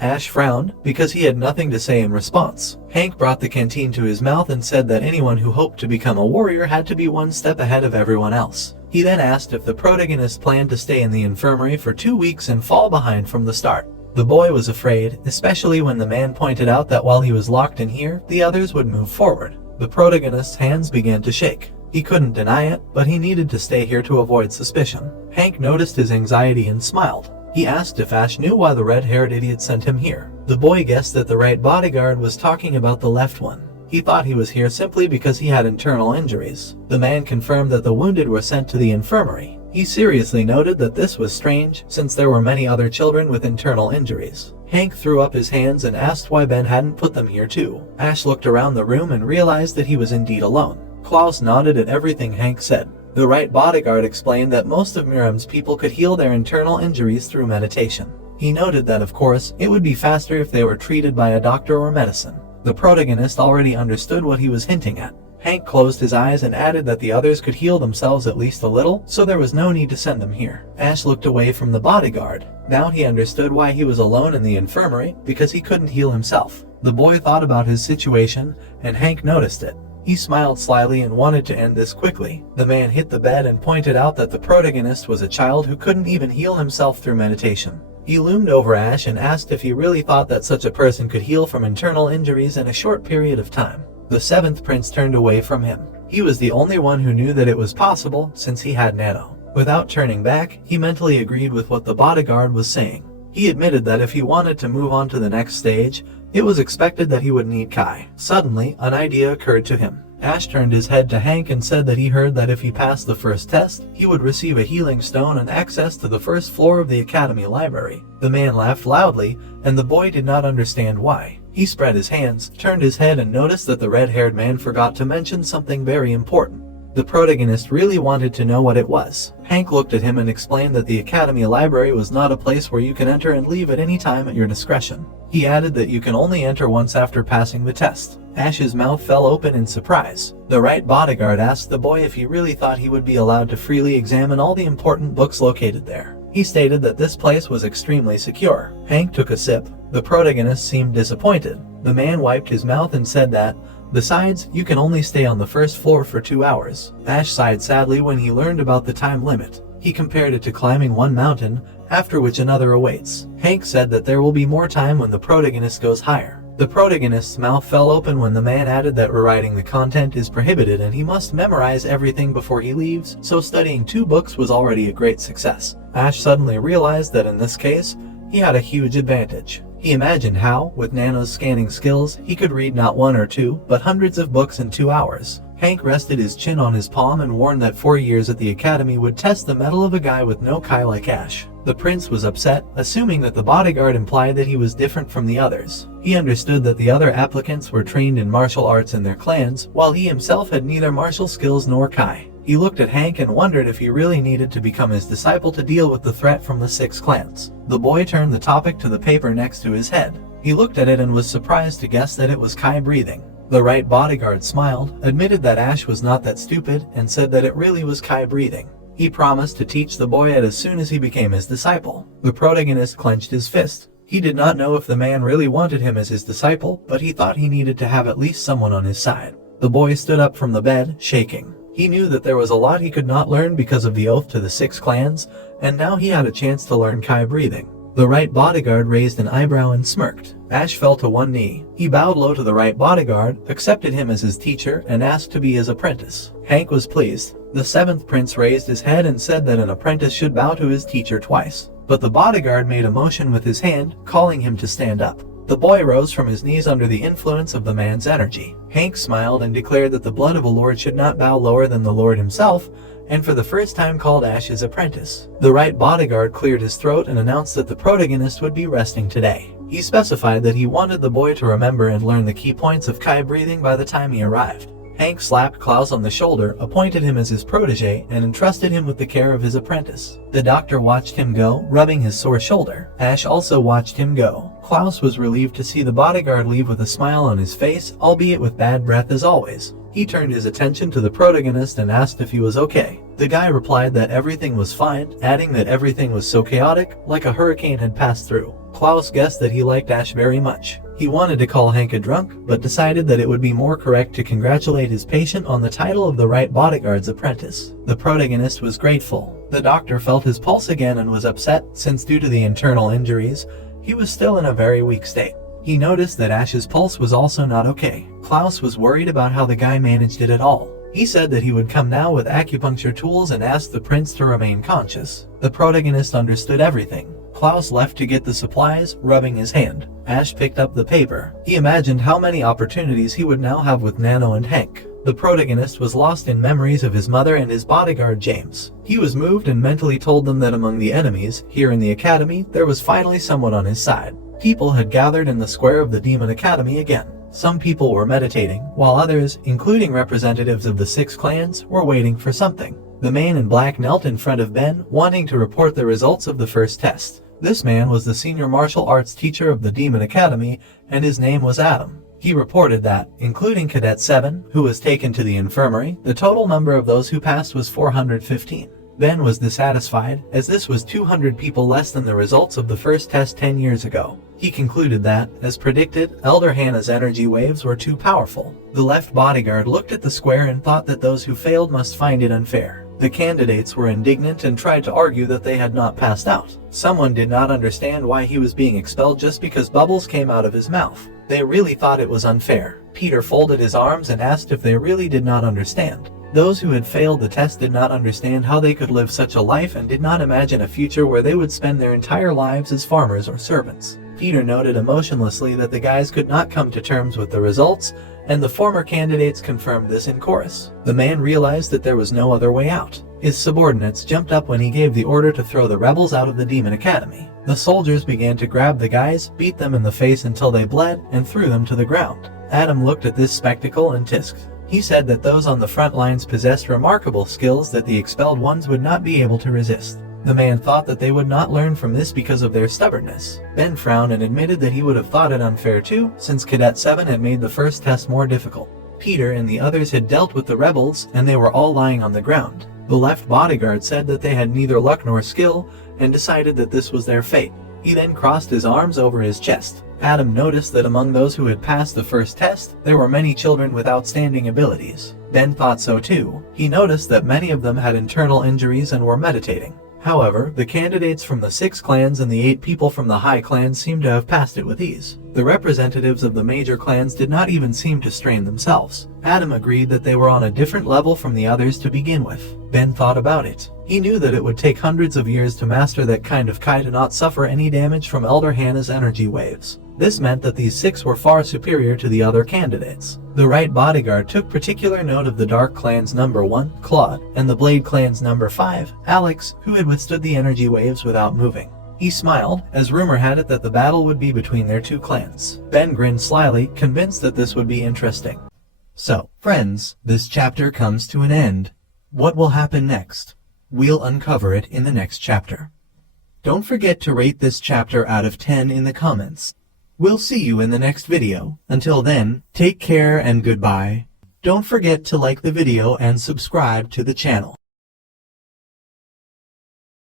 Ash frowned, because he had nothing to say in response. Hank brought the canteen to his mouth and said that anyone who hoped to become a warrior had to be one step ahead of everyone else. He then asked if the protagonist planned to stay in the infirmary for 2 weeks and fall behind from the start. The boy was afraid, especially when the man pointed out that while he was locked in here, the others would move forward. The protagonist's hands began to shake. He couldn't deny it, but he needed to stay here to avoid suspicion. Hank noticed his anxiety and smiled. He asked if Ash knew why the red-haired idiot sent him here. The boy guessed that the right bodyguard was talking about the left one. He thought he was here simply because he had internal injuries. The man confirmed that the wounded were sent to the infirmary. He seriously noted that this was strange, since there were many other children with internal injuries. Hank threw up his hands and asked why Ben hadn't put them here too. Ash looked around the room and realized that he was indeed alone. Klaus nodded at everything Hank said. The right bodyguard explained that most of Miriam's people could heal their internal injuries through meditation. He noted that, of course, it would be faster if they were treated by a doctor or medicine. The protagonist already understood what he was hinting at. Hank closed his eyes and added that the others could heal themselves at least a little, so there was no need to send them here. Ash looked away from the bodyguard. Now he understood why he was alone in the infirmary, because he couldn't heal himself. The boy thought about his situation, and Hank noticed it. He smiled slyly and wanted to end this quickly. The man hit the bed and pointed out that the protagonist was a child who couldn't even heal himself through meditation. He loomed over Ash and asked if he really thought that such a person could heal from internal injuries in a short period of time. The seventh prince turned away from him. He was the only one who knew that it was possible, since he had Nano. Without turning back, he mentally agreed with what the bodyguard was saying. He admitted that if he wanted to move on to the next stage, it was expected that he would need Kai. Suddenly, an idea occurred to him. Ash turned his head to Hank and said that he heard that if he passed the first test, he would receive a healing stone and access to the first floor of the academy library. The man laughed loudly, and the boy did not understand why. He spread his hands, turned his head and noticed that the red-haired man forgot to mention something very important. The protagonist really wanted to know what it was. Hank looked at him and explained that the academy library was not a place where you can enter and leave at any time at your discretion. He added that you can only enter once after passing the test. Ash's mouth fell open in surprise. The right bodyguard asked the boy if he really thought he would be allowed to freely examine all the important books located there. He stated that this place was extremely secure. Hank took a sip. The protagonist seemed disappointed. The man wiped his mouth and said that, besides, you can only stay on the first floor for 2 hours. Ash sighed sadly when he learned about the time limit. He compared it to climbing one mountain, after which another awaits. Hank said that there will be more time when the protagonist goes higher. The protagonist's mouth fell open when the man added that rewriting the content is prohibited and he must memorize everything before he leaves, so studying 2 books was already a great success. Ash suddenly realized that in this case, he had a huge advantage. He imagined how, with Nano's scanning skills, he could read not 1 or 2, but hundreds of books in 2 hours. Hank rested his chin on his palm and warned that 4 years at the academy would test the mettle of a guy with no Kai like Ash. The prince was upset, assuming that the bodyguard implied that he was different from the others. He understood that the other applicants were trained in martial arts in their clans, while he himself had neither martial skills nor Kai. He looked at Hank and wondered if he really needed to become his disciple to deal with the threat from the 6 clans. The boy turned the topic to the paper next to his head. He looked at it and was surprised to guess that it was Kai breathing. The right bodyguard smiled, admitted that Ash was not that stupid, and said that it really was Kai breathing. He promised to teach the boy it as soon as he became his disciple. The protagonist clenched his fist. He did not know if the man really wanted him as his disciple, but he thought he needed to have at least someone on his side. The boy stood up from the bed, shaking. He knew that there was a lot he could not learn because of the oath to the 6 clans, and now he had a chance to learn Kai breathing. The right bodyguard raised an eyebrow and smirked. Ash fell to one knee. He bowed low to the right bodyguard, accepted him as his teacher, and asked to be his apprentice. Hank was pleased. The 7th prince raised his head and said that an apprentice should bow to his teacher twice. But the bodyguard made a motion with his hand, calling him to stand up. The boy rose from his knees under the influence of the man's energy. Hank smiled and declared that the blood of a lord should not bow lower than the lord himself, and for the first time called Ash his apprentice. The right bodyguard cleared his throat and announced that the protagonist would be resting today. He specified that he wanted the boy to remember and learn the key points of Kai breathing by the time he arrived. Hank slapped Klaus on the shoulder, appointed him as his protege, and entrusted him with the care of his apprentice. The doctor watched him go, rubbing his sore shoulder. Ash also watched him go. Klaus was relieved to see the bodyguard leave with a smile on his face, albeit with bad breath as always. He turned his attention to the protagonist and asked if he was okay. The guy replied that everything was fine, adding that everything was so chaotic, like a hurricane had passed through. Klaus guessed that he liked Ash very much. He wanted to call Hank a drunk, but decided that it would be more correct to congratulate his patient on the title of the right bodyguard's apprentice. The protagonist was grateful. The doctor felt his pulse again and was upset, since due to the internal injuries, he was still in a very weak state. He noticed that Ash's pulse was also not okay. Klaus was worried about how the guy managed it at all. He said that he would come now with acupuncture tools and asked the prince to remain conscious. The protagonist understood everything. Klaus left to get the supplies, rubbing his hand. Ash picked up the paper. He imagined how many opportunities he would now have with Nano and Hank. The protagonist was lost in memories of his mother and his bodyguard James. He was moved and mentally told them that among the enemies, here in the academy, there was finally someone on his side. People had gathered in the square of the Demon Academy again. Some people were meditating, while others, including representatives of the 6 clans, were waiting for something. The man in black knelt in front of Ben, wanting to report the results of the first test. This man was the senior martial arts teacher of the Demon Academy, and his name was Adam. He reported that, including Cadet 7, who was taken to the infirmary, the total number of those who passed was 415. Ben was dissatisfied, as this was 200 people less than the results of the first test 10 years ago. He concluded that, as predicted, Elder Hannah's energy waves were too powerful. The left bodyguard looked at the square and thought that those who failed must find it unfair. The candidates were indignant and tried to argue that they had not passed out. Someone did not understand why he was being expelled just because bubbles came out of his mouth. They really thought it was unfair. Peter folded his arms and asked if they really did not understand. Those who had failed the test did not understand how they could live such a life and did not imagine a future where they would spend their entire lives as farmers or servants. Peter noted emotionlessly that the guys could not come to terms with the results, and the former candidates confirmed this in chorus. The man realized that there was no other way out. His subordinates jumped up when he gave the order to throw the rebels out of the Demon Academy. The soldiers began to grab the guys, beat them in the face until they bled, and threw them to the ground. Adam looked at this spectacle and tisked. He said that those on the front lines possessed remarkable skills that the expelled ones would not be able to resist. The man thought that they would not learn from this because of their stubbornness. Ben frowned and admitted that he would have thought it unfair too, since Cadet 7 had made the first test more difficult. Peter and the others had dealt with the rebels, and they were all lying on the ground. The left bodyguard said that they had neither luck nor skill, and decided that this was their fate. He then crossed his arms over his chest. Adam noticed that among those who had passed the first test, there were many children with outstanding abilities. Ben thought so too. He noticed that many of them had internal injuries and were meditating. However, the candidates from the 6 clans and the 8 people from the high clans seemed to have passed it with ease. The representatives of the major clans did not even seem to strain themselves. Adam agreed that they were on a different level from the others to begin with. Ben thought about it. He knew that it would take hundreds of years to master that kind of Kai to not suffer any damage from Elder Hannah's energy waves. This meant that these 6 were far superior to the other candidates. The right bodyguard took particular note of the Dark Clan's number 1, Claude, and the Blade Clan's number 5, Alex, who had withstood the energy waves without moving. He smiled, as rumor had it that the battle would be between their 2 clans. Ben grinned slyly, convinced that this would be interesting. So, friends, this chapter comes to an end. What will happen next? We'll uncover it in the next chapter. Don't forget to rate this chapter out of 10 in the comments. We'll see you in the next video. Until then, take care and goodbye. Don't forget to like the video and subscribe to the channel.